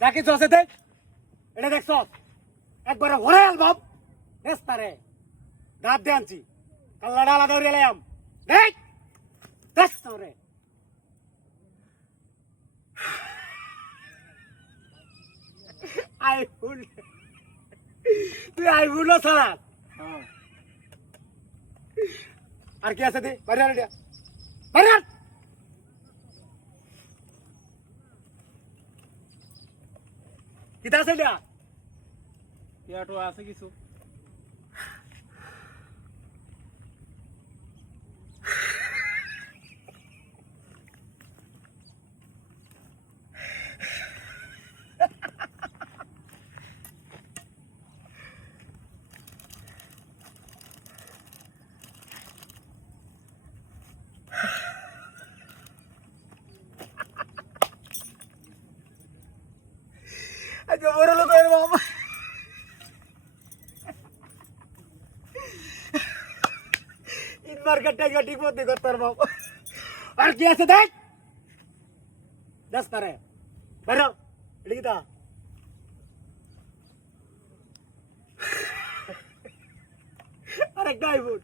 যা কিছু আছে দেখ, এটা দেখছ একবারে ঘরে অ্যালবাম নেস্তারে দাঁত দিয়ে আনছি, কাল্লাটা আলাদা করে এলাম দেখ দেখছ রে। আইফোন তুই আইফোন সালাদ আর কি আছে দে বাইরে আন, বাইরে আন। কিতা আছে এটা? ইয়াটো আছে কিছু। আজকে বড় লোক এর বাবা ইন মার্কেটটা ঠিক মতো করতার বাবা। আর কি আছে দেখ দশ পারে বাইরে এটা কিতা? আরেকটা আইফোন।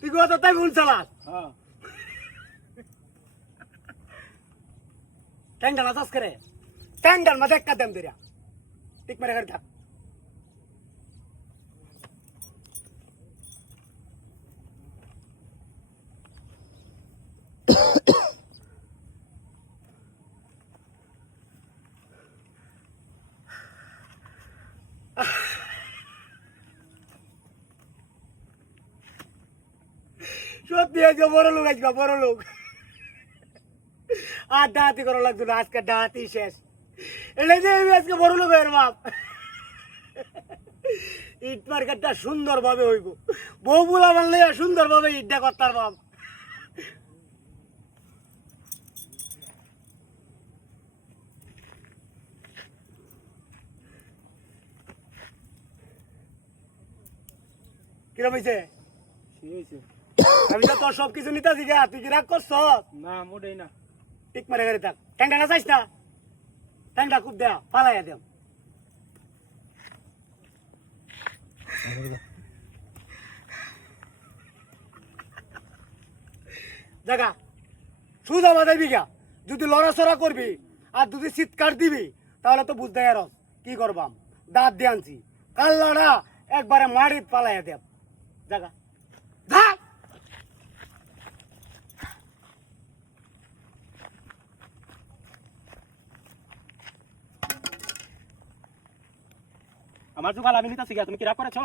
তুই কত তাই ভুল চালাস? হ্যাঁ ট্যাঙ্গাল আসাস করে ট্যাঙ্গাল মাঝে একটা দেম দিরা ঠিক মেরে করে থাক। সত্যি আজকে বড় লোক, আজকে বড় লোক। আর ডাহাতি করা লাগতো না, আজকে ডাহাতি শেষ। এটা যে আমি আজকে বড় লোক এর বাপ। ইট মার্কেটটা সুন্দর ভাবে হইব, বউগুলা মানলে সুন্দর ভাবে ইটটা করতার বাপ। কিরম হয়েছে? কি হয়েছে? আমি তো তোর সবকিছু নিতেছি গা, তুই কি রাগ করছ? না মোটেই না। ঠিক মারে গাড়ি থাক, ট্যাংটা না চাইস না, ট্যাংটা খুব দেয়া ফালাইয়া দেম। জাগা সুজা বাজাইবি গা, যদি লড়াচড়া করবি আর যদি চিৎকার দিবি তাহলে তো বুঝতে আর কি করবাম। দাঁত দিয়ে আনছি, কাল্লাটা একবারে মাড়িত পালাইয়া দেব। জাগা যা। আমার জোগাল আমি নিতেছি গা, তুমি কি রাগ করেছো?